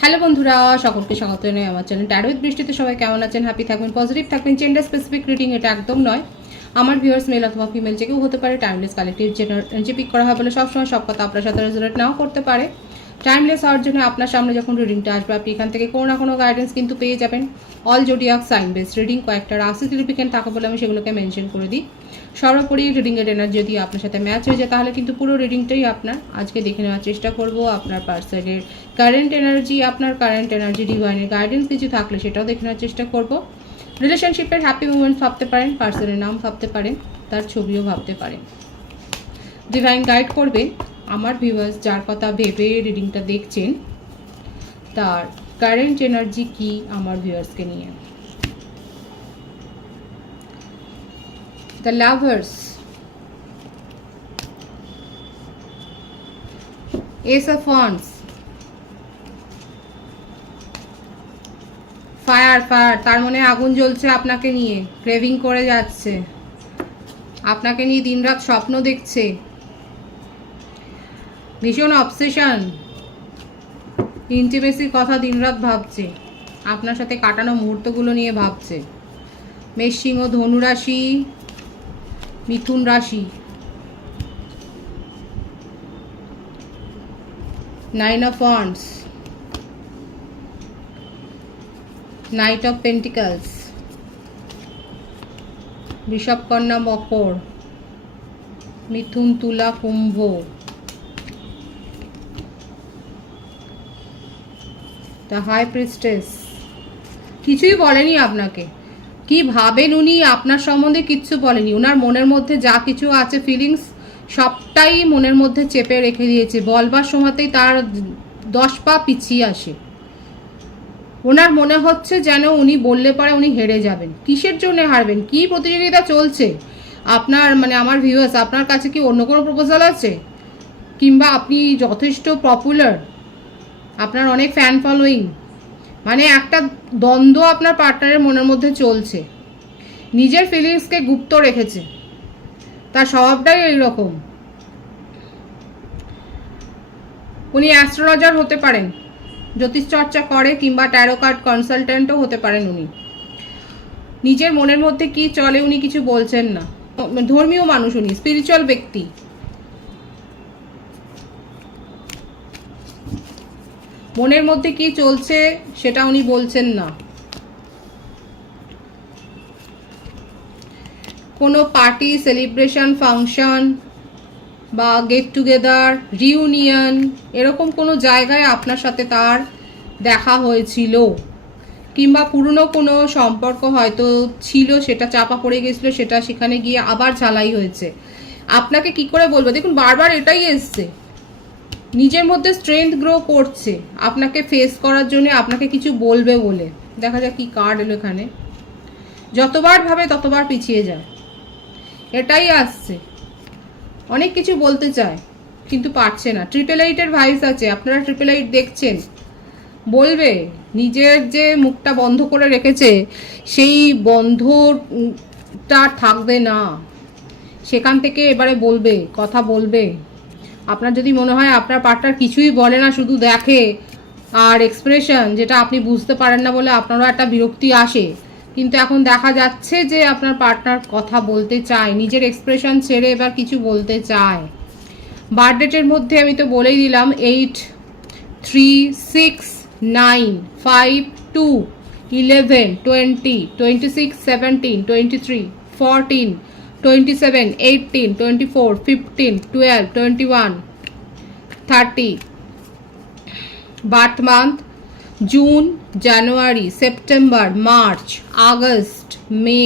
Hello বন্ধুরা, সকলকে স্বাগত জানাই আমার চ্যানেল ট্যারো উইথ বৃষ্টিতে। সবাই কেমন আছেন? হ্যাপি থাকবেন, পজিটিভ থাকবেন। জেন্ডার স্পেসিফিক রিডিং এটা একদম নয়। আমার ভিউয়ার্স মেল অথবা ফিমেল যে কেউ হতে পারে। টাইমলেস কালেক্টিভ যে পিক করা হয় বলে সবসময় সব কথা আপনার সাথে রেজোনেট নাও করতে পারে। টাইমলেস হওয়ার জন্য আপনার সামনে যখন রিডিংটা আসবে আপনি এখান থেকে কোনো না কোনো গাইডেন্স কিন্তু পেয়ে যাবেন। All zodiac sign base reading, কয়েকটা রাশি সিগনিফিকেন্ট থাকে বলে আমি সেগুলোকে মেনশন করে দিই। সর্বোপরি রিডিংয়ের এনার্জি যদি আপনার সাথে ম্যাচ হয়ে যায় তাহলে কিন্তু পুরো রিডিংটাই আপনার। আজকে দেখে নেওয়ার চেষ্টা করব আপনার পার্সনের কারেন্ট এনার্জি, আপনার কারেন্ট এনার্জি, ডিভাইনের গাইডেন্স কিছু থাকলে সেটাও দেখে নেওয়ার চেষ্টা করব। রিলেশনশিপের হ্যাপি মুমেন্টস ভাবতে পারেন, পার্সনের নাম ভাবতে পারেন, তার ছবিও ভাবতে পারেন। ডিভাইন গাইড করবে আমার ভিউয়ার্স যার কথা ভেবে রিডিংটা দেখছেন তার কারেন্ট এনার্জি কি আমার ভিউয়ার্সকে নিয়ে। The Lovers, Ace of Wands, fire তার মনে আগুন জ্বলছে আপনাকে নিয়ে, ক্রেভিং করে যাচ্ছে, আপনাকে নিয়ে দিনরাত স্বপ্ন দেখছে, ভীষণ অবসেশন, ইন্টিমেসির কথা দিনরাত ভাবছে, আপনার সাথে কাটানো মুহূর্তগুলো নিয়ে ভাবছে। মেষ, সিংহ, ধনু রাশি, মিথুন রাশি, 9 of Wands, Knight of Pentacles, বৃষভ, কন্যা, মকর, মিথুন, তুলা, কুম্ভ, দ্য হাই প্রিস্টেস। কিছুই বলেনি আপনাকে, কি ভাবেন উনি আপনার সম্বন্ধে কিচ্ছু বলেনি। ওনার মনের মধ্যে যা কিছু আছে ফিলিংস সবটাই মনের মধ্যে চেপে রেখে দিয়েছে। বলবার সময়তেই তার 10 পা পিছিয়ে আসে। ওনার মনে হচ্ছে যেন উনি বললে পরে উনি হেরে যাবেন। কিসের জন্য হারবেন? কি প্রতিযোগিতা চলছে আপনার, মানে আমার ভিউয়ার্স আপনার কাছে কি অন্য কোনো প্রপোজাল আছে? কিংবা আপনি যথেষ্ট পপুলার, আপনার অনেক ফ্যান ফলোয়িং, মানে একটা দ্বন্দ্ব আপনার পার্টনারের মনের মধ্যে চলছে। নিজের ফিলিংসকে গুপ্ত রেখেছে, তার স্বভাবটাই এইরকম। উনি অ্যাস্ট্রোলজার হতে পারেন, জ্যোতিষ চর্চা করে, কিংবা ট্যারো কার্ড কনসালটেন্টও হতে পারেন উনি। নিজের মনের মধ্যে কি চলে উনি কিছু বলছেন না। ধর্মীয় মানুষ উনি, স্পিরিচুয়াল ব্যক্তি। মনের মধ্যে কি চলছে সেটা উনি বলছেন না। কোনো পার্টি, সেলিব্রেশন, ফাংশন বা গেট টুগেদার, রিউনিয়ন এরকম কোনো জায়গায় আপনার সাথে তার দেখা হয়েছিল, কিংবা পুরনো কোনো সম্পর্ক হয়তো ছিল সেটা চাপা পড়ে গেছিলো, সেটা সেখানে গিয়ে আবার ঝালাই হয়েছে। আপনাকে কি করে বলবো, দেখুন বারবার এটাই এসছে। নিজের মধ্যে স্ট্রেংথ গ্রো করছে আপনাকে ফেস করার জন্য, আপনাকে কিছু বলবে বলে। দেখা যাক কি কার্ড এলো এখানে। যতবার ভাবে ততবার পিছিয়ে যায়, এটাই আসছে। অনেক কিছু বলতে চায় কিন্তু পারছে না। 888-এর ভাইস আছে, আপনারা 888 দেখছেন, বলবে। নিজের যে মুখটা বন্ধ করে রেখেছে সেই বন্ধটা থাকবে না, সেখান থেকে এবারে বলবে, কথা বলবে। আপনার যদি মনে হয় আপনার পার্টনার কিছুই বলে না, শুধু দেখে আর এক্সপ্রেশন, যেটা আপনি বুঝতে পারেন না বলে আপনারও একটা বিরক্তি আসে, কিন্তু এখন দেখা যাচ্ছে যে আপনার পার্টনার কথা বলতে চায়, নিজের এক্সপ্রেশন ছেড়ে এবার কিছু বলতে চায়। বার্থডেটের মধ্যে আমি তো বলেই দিলাম 8, 3, 6, 9, 5, 2, 11, 20, 26, 17, 23, 14, 27, 18, 24, 15, 12, 21, 30. বার্থ মান্থ জুন, জানুয়ারি, সেপ্টেম্বর, মার্চ, আগস্ট, মে,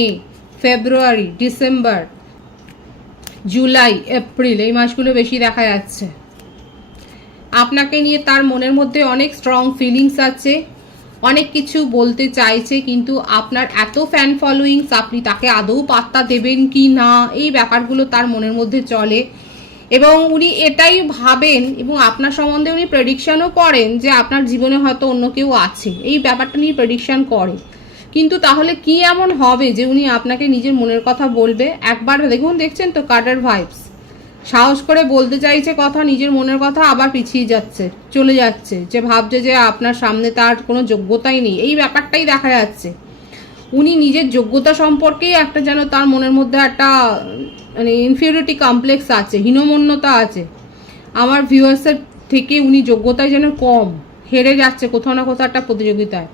ফেব্রুয়ারি, ডিসেম্বর, জুলাই, এপ্রিল, এই মাসগুলো বেশি দেখা যাচ্ছে। আপনাকে নিয়ে তার মনের মধ্যে অনেক স্ট্রং ফিলিংস আছে, অনেক কিছু বলতে চাইছে, কিন্তু আপনার এত ফ্যান ফলোয়িংস, আপনি তাকে আদৌ পাত্তা দেবেন কি না এই ব্যাপারগুলো তার মনের মধ্যে চলে। এবং উনি এটাই ভাবেন, এবং আপনার সম্বন্ধে উনি প্রেডিকশনও করেন যে আপনার জীবনে হয়তো অন্য কেউ আছে, এই ব্যাপারটা নিয়ে প্রেডিকশন করে। কিন্তু তাহলে কি এমন হবে যে উনি আপনাকে নিজের মনের কথা বলবে? একবার দেখুন, দেখছেন তো কার্ডের ভাইবস, সাহস করে বলতে চাইছে কথা, নিজের মনের কথা, আবার পিছিয়ে যাচ্ছে, চলে যাচ্ছে, যে ভাবছে যে আপনার সামনে তার কোনো যোগ্যতাই নেই। এই ব্যাপারটাই দেখা যাচ্ছে। উনি নিজের যোগ্যতা সম্পর্কেই একটা যেন তার মনের মধ্যে একটা মানে ইনফিরিয়রিটি কমপ্লেক্স আছে, হীনমন্যতা আছে। আমার ভিউয়ার্সের থেকে উনি যোগ্যতায় যেন কম, হেরে যাচ্ছে কোথাও না কোথাও একটা প্রতিযোগিতায়।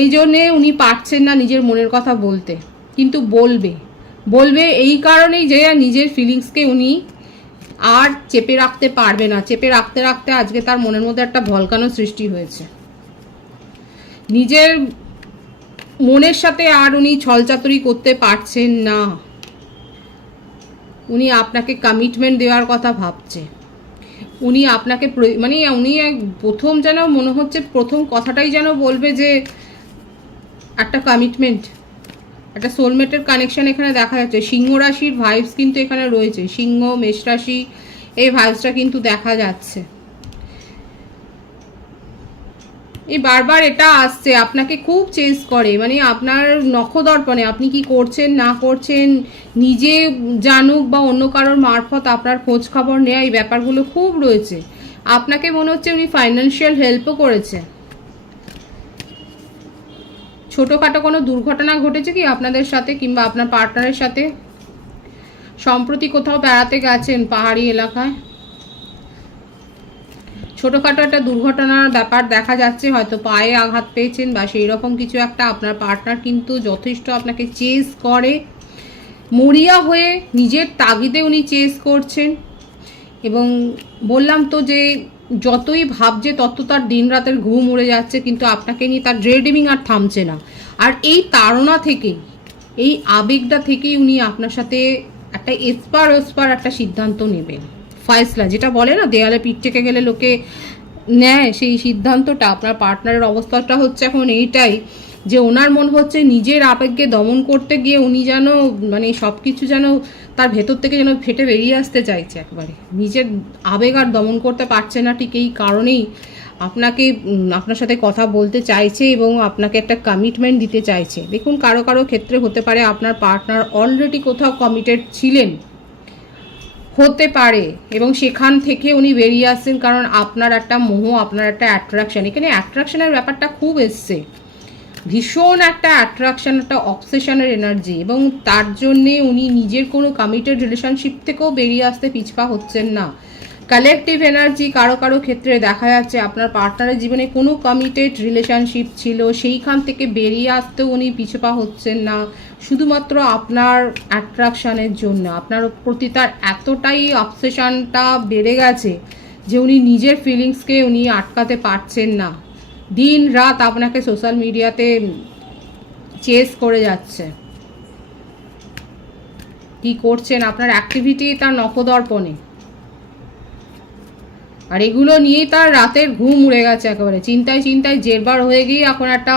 এই জন্যে উনি পারছেন না নিজের মনের কথা বলতে, কিন্তু বলবে এই কারণেই যে নিজের ফিলিংসকে উনি আর চেপে রাখতে পারবে না। চেপে রাখতে রাখতে আজকে তার মনের মধ্যে একটা ভলকানো সৃষ্টি হয়েছে। নিজের মনের সাথে আর উনি ছলচাতুরি করতে পারছেন না। উনি আপনাকে কমিটমেন্ট দেওয়ার কথা ভাবছে। উনি আপনাকে মানে উনি প্রথম যেন মনে হচ্ছে প্রথম কথাটাই যেন বলবে যে একটা কমিটমেন্ট, একটা সোলমেটের কানেকশন এখানে দেখা যাচ্ছে। সিংহ রাশির ভাইবস কিন্তু এখানে রয়েছে, সিংহ মেষ রাশি এই ভাইবসটা কিন্তু দেখা যাচ্ছে। এই বারবার এটা আসছে, আপনাকে খুব চেস করে, মানে আপনার নখদর্পণে আপনি কি করছেন না করছেন নিজে জানুক বা অন্য কারোর মারফত আপনার খোঁজ খবর নেয়, এই ব্যাপারগুলো খুব রয়েছে। আপনাকে মনে হচ্ছে উনি ফাইন্যান্সিয়াল হেল্পও করেছে। ছোটোখাটো কোনো দুর্ঘটনা ঘটেছে কি আপনাদের সাথে কিংবা আপনার পার্টনারের সাথে? সম্প্রতি কোথাও বেড়াতে গেছেন পাহাড়ি এলাকায়, ছোটোখাটো একটা দুর্ঘটনার ব্যাপার দেখা যাচ্ছে, হয়তো পায়ে আঘাত পেয়েছেন বা সেই রকম কিছু একটা। আপনার পার্টনার কিন্তু যথেষ্ট আপনাকে চেস করে, মরিয়া হয়ে নিজের তাগিদে উনি চেস করছেন। এবং বললাম তো যে যতই ভাবছে তত তার দিন রাতের ঘুম উড়ে যাচ্ছে, কিন্তু আপনাকে নিয়ে তার ড্রেডিমিং আর থামছে না। আর এই তাড়না থেকেই, এই আবেগটা থেকেই উনি আপনার সাথে একটা ওসপার একটা সিদ্ধান্ত নেবেন। ফয়সলা যেটা বলে না, দেয়ালে পিঠ থেকে গেলে লোকে নেয়, সেই সিদ্ধান্তটা আপনার পার্টনারের অবস্থাটা হচ্ছে এখন এইটাই যে ওনার মন হচ্ছে নিজের আবেগকে দমন করতে গিয়ে উনি যেন মানে সব কিছু যেন তার ভেতর থেকে যেন ফেটে বেরিয়ে আসতে চাইছে একবারে। নিজের আবেগ আর দমন করতে পারছে না, ঠিক এই কারণেই আপনার সাথে কথা বলতে চাইছে এবং আপনাকে একটা কমিটমেন্ট দিতে চাইছে। দেখুন, কারো কারো ক্ষেত্রে হতে পারে আপনার পার্টনার অলরেডি কোথাও কমিটেড ছিলেন, হতে পারে, এবং সেখান থেকে উনি বেরিয়ে আসছেন কারণ আপনার একটা মোহ, আপনার একটা অ্যাট্রাকশন। এখানে অ্যাট্রাকশনের ব্যাপারটা খুব এসছে, ভীষণ একটা অ্যাট্রাকশন, একটা অবসেশনের এনার্জি, এবং তার জন্যে উনি নিজের কোনো কমিটেড রিলেশনশিপ থেকেও বেরিয়ে আসতে পিছপা হচ্ছেন না। কালেকটিভ এনার্জি কারো কারো ক্ষেত্রে দেখা যাচ্ছে আপনার পার্টনারের জীবনে কোনো কমিটেড রিলেশনশিপ ছিল, সেইখান থেকে বেরিয়ে আসতেও উনি পিছপা হচ্ছেন না, শুধুমাত্র আপনার অ্যাট্রাকশানের জন্য। আপনার প্রতি তার এতটাই অবসেশনটা বেড়ে গেছে যে উনি নিজের ফিলিংসকে উনি আটকাতে পারছেন না। দিন রাত আপনাকে সোশ্যাল মিডিয়াতে চেস করে যাচ্ছে। কি করছেন আপনার অ্যাক্টিভিটি তার নখদর্পণে, আর এগুলো নিয়েই তার রাতের ঘুম উড়ে গেছে একেবারে। চিন্তায় জেরবার হয়ে গিয়ে এখন একটা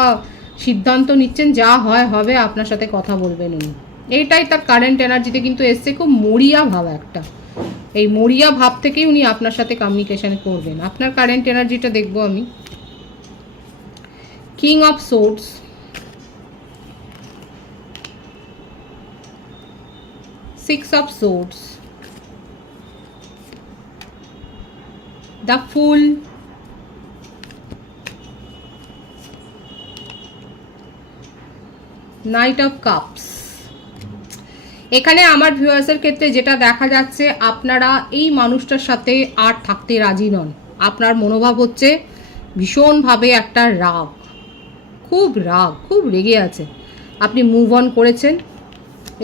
সিদ্ধান্ত নিচ্ছেন, যা হয় হবে, আপনার সাথে কথা বলবেন উনি। এইটাই তার কারেন্ট এনার্জিতে কিন্তু এসছে, খুব মরিয়া ভাব একটা। এই মরিয়া ভাব থেকেই উনি আপনার সাথে কমিউনিকেশন করবেন। আপনার কারেন্ট এনার্জিটা দেখবো আমি। King of swords, six of swords, the full, night of cups. এখানে আমার ভিউয়ার্সের ক্ষেত্রে যেটা দেখা যাচ্ছে, আপনারা এই মানুষটার সাথে আর থাকতে রাজি নন। আপনার মনোভাব হচ্ছে ভীষণভাবে একটা রাগ, খুব রেগে আছে। আপনি মুভ অন করেছেন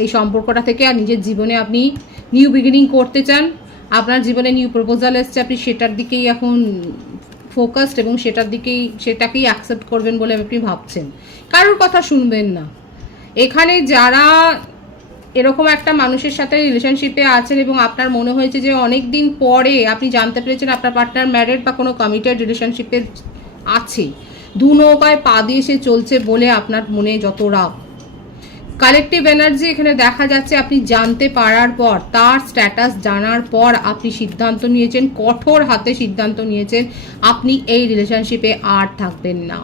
এই সম্পর্কটা থেকে, আর নিজের জীবনে আপনি নিউ বিগিনিং করতে চান। আপনার জীবনে নিউ প্রপোজাল এসছে, আপনি সেটার দিকেই এখন ফোকাসড এবং সেটাকেই অ্যাকসেপ্ট করবেন বলে আপনি ভাবছেন। কারোর কথা শুনবেন না। এখানে যারা এরকম একটা মানুষের সাথে রিলেশনশিপে আছেন এবং আপনার মনে হয়েছে যে অনেক দিন পরে আপনি জানতে পেরেছেন আপনার পার্টনার ম্যারিড বা কোনো কমিটেড রিলেশনশিপে আছে, দু নৌকায় পা দিয়ে সে চলছে বলে আপনার মনে যত রাগ। কালেকটিভ এনার্জি এখানে দেখা যাচ্ছে, আপনি জানতে পারার পর, তার স্ট্যাটাস জানার পর আপনি সিদ্ধান্ত নিয়েছেন, কঠোর হাতে সিদ্ধান্ত নিয়েছেন আপনি এই রিলেশনশিপে আর থাকবেন না,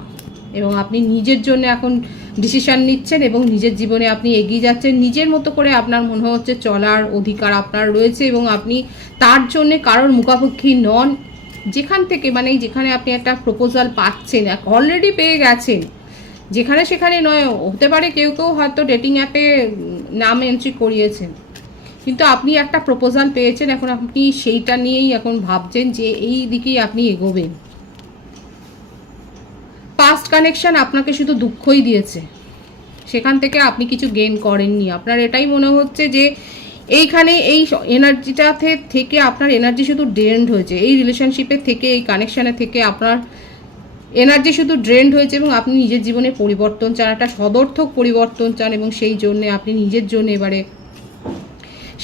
এবং আপনি নিজের জন্য এখন ডিসিশন নিচ্ছেন এবং নিজের জীবনে আপনি এগিয়ে যাচ্ছেন। নিজের মতো করে আপনার মনে হচ্ছে চলার অধিকার আপনার রয়েছে এবং আপনি তার জন্যে কারোর মুখাপেক্ষী নন। যেখান থেকে মানে যেখানে আপনি একটা প্রপোজাল পাচ্ছেন, অলরেডি পেয়ে গেছেন, যেখানে সেখানে নয়, হতে পারে কেউ কেউ হয়তো ডেটিং অ্যাপে নাম এন্ট্রি করিয়েছেন, কিন্তু আপনি একটা প্রপোজাল পেয়েছেন, এখন আপনি সেইটা নিয়েই এখন ভাবছেন যে এই দিকেই আপনি এগোবেন। পাস্ট কানেকশন আপনাকে শুধু দুঃখই দিয়েছে, সেখান থেকে আপনি কিছু গেইন করেননি। আপনার এটাই মনে হচ্ছে যে এইখানে এই এনার্জিটাতে থেকে আপনার এনার্জি শুধু ড্রেন্ড হয়েছে, এই রিলেশনশিপের থেকে, এই কানেকশানের থেকে আপনার এনার্জি শুধু ড্রেন্ড হয়েছে এবং আপনি নিজের জীবনে পরিবর্তন চান, একটা সদর্থক পরিবর্তন চান এবং সেই জন্যে আপনি নিজের জন্য এবারে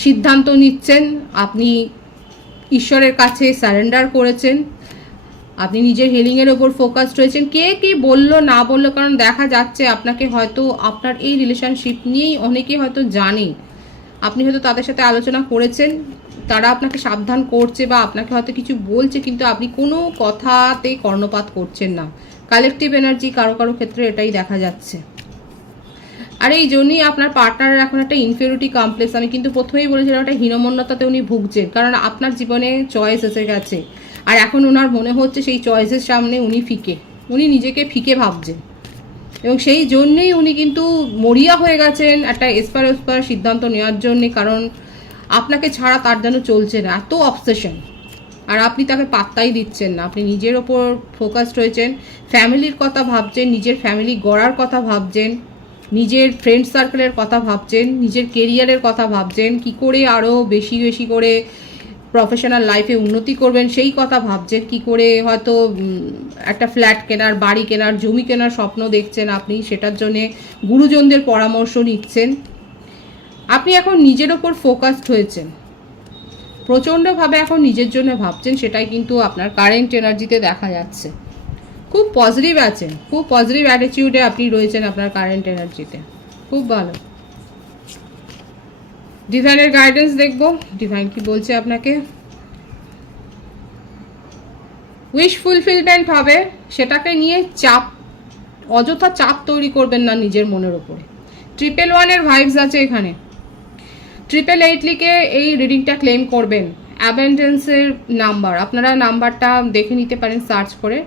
সিদ্ধান্ত নিচ্ছেন। আপনি ঈশ্বরের কাছে সারেন্ডার করেছেন, আপনি নিজের হিলিংয়ের ওপর ফোকাস রয়েছেন। কে কি বললো না বললো, কারণ দেখা যাচ্ছে আপনাকে হয়তো আপনার এই রিলেশনশিপ নিয়েই অনেকে হয়তো জানে, আপনি হয়তো তাদের সাথে আলোচনা করেছেন, তারা আপনাকে সাবধান করছে বা আপনাকে হয়তো কিছু বলছে, কিন্তু আপনি কোনো কথাতে কর্ণপাত করছেন না। কালেকটিভ এনার্জি কারো কারো ক্ষেত্রে এটাই দেখা যাচ্ছে। আর এই জন্যই আপনার পার্টনারের এখন একটা ইনফিউরিটি কমপ্লেক্স, আমি কিন্তু প্রথমেই বলেছিলাম একটা হীনমন্যতাতে উনি ভুগছেন, কারণ আপনার জীবনে চয়েস এসে গেছে আর এখন ওনার মনে হচ্ছে সেই চয়েসের সামনে উনি ফিকে, উনি নিজেকে ফিকে ভাবছেন এবং সেই জন্যেই উনি কিন্তু মরিয়া হয়ে গেছেন একটা এসপার সিদ্ধান্ত নেওয়ার জন্যে, কারণ আপনাকে ছাড়া তার যেন চলছে না, এত অবসেশন, আর আপনি তাকে পাত্তাই দিচ্ছেন না। আপনি নিজের ওপর ফোকাসড রয়েছেন, ফ্যামিলির কথা ভাবছেন, নিজের ফ্যামিলি গড়ার কথা ভাবছেন, নিজের ফ্রেন্ড সার্কেলের কথা ভাবছেন, নিজের কেরিয়ারের কথা ভাবছেন, কি করে আরও বেশি বেশি করে প্রফেশনাল লাইফে উন্নতি করবেন সেই কথা ভাবছেন, কি করে হয়তো একটা ফ্ল্যাট কেনার, বাড়ি কেনার, জমি কেনার স্বপ্ন দেখছেন আপনি, সেটার জন্যে গুরুজনদের পরামর্শ নিচ্ছেন। আপনি এখন নিজের ওপর ফোকাসড হয়েছেন, প্রচণ্ডভাবে এখন নিজের জন্য ভাবছেন, সেটাই কিন্তু আপনার কারেন্ট এনার্জিতে দেখা যাচ্ছে। খুব পজিটিভ আছেন, খুব পজিটিভ অ্যাটিটিউডে আপনি রয়েছেন আপনার কারেন্ট এনার্জিতে, খুব ভালো। ডিভাইনের গাইডেন্স দেখব, ডিভাইন কি বলছে আপনাকে। উইশ ফুলফিলমেন্ট হবে, সেটাকে নিয়ে চাপ, অযথা চাপ তৈরি করবেন না নিজের মনের ওপরে। 111-এর ভাইবস আছে এখানে, 888 লিখে এই রিডিংটা ক্লেম করবেন। অ্যাবেন্ডেন্সের নাম্বার, আপনারা নাম্বারটা দেখে নিতে পারেন সার্চ করে।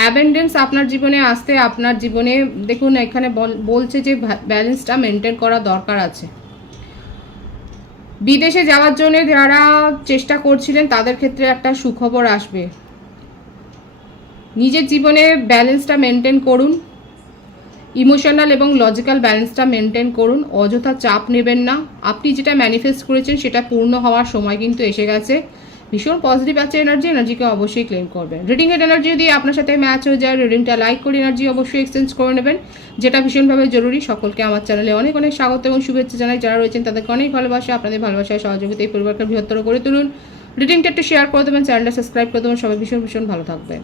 অ্যাবেন্ডেন্স আপনার জীবনে আসতে, আপনার জীবনে দেখুন এখানে বলছে যে ব্যালেন্সটা মেনটেন করা দরকার আছে। বিদেশে যাওয়ার জন্য যারা চেষ্টা করছিলেন তাদের ক্ষেত্রে একটা সুখবর আসবে। নিজের জীবনে ব্যালেন্সটা মেনটেন করুন, ইমোশনাল এবং লজিক্যাল ব্যালেন্সটা মেনটেন করুন, অযথা চাপ নেবেন না। আপনি যেটা ম্যানিফেস্ট করেছেন সেটা পূর্ণ হওয়ার সময় কিন্তু এসে গেছে। ভীষণ পজিটিভ আছে এনার্জিকে অবশ্যই ক্লেম করবেন। রিডিংয়ের এনার্জি যদি আপনার সাথে ম্যাচ হয়ে যায়, রিডিংটা লাইক করে এনার্জি অবশ্যই এক্সচেঞ্জ করে নেবেন, যেটা ভীষণভাবে জরুরি। সকলকে আমার চ্যানেলে অনেক অনেক স্বাগত এবং শুভেচ্ছা জানাই। যারা রয়েছেন তাদেরকে অনেক ভালোবাসা, আপনাদের ভালোবাসায় সহযোগিতা এই পরিবারকে বৃহত্তর করে তুলুন। রিডিংটা একটু শেয়ার করে দেবেন, চ্যানেলটা সাবস্ক্রাইব করে দেবেন। সবাই ভীষণ ভীষণ ভালো থাকবেন।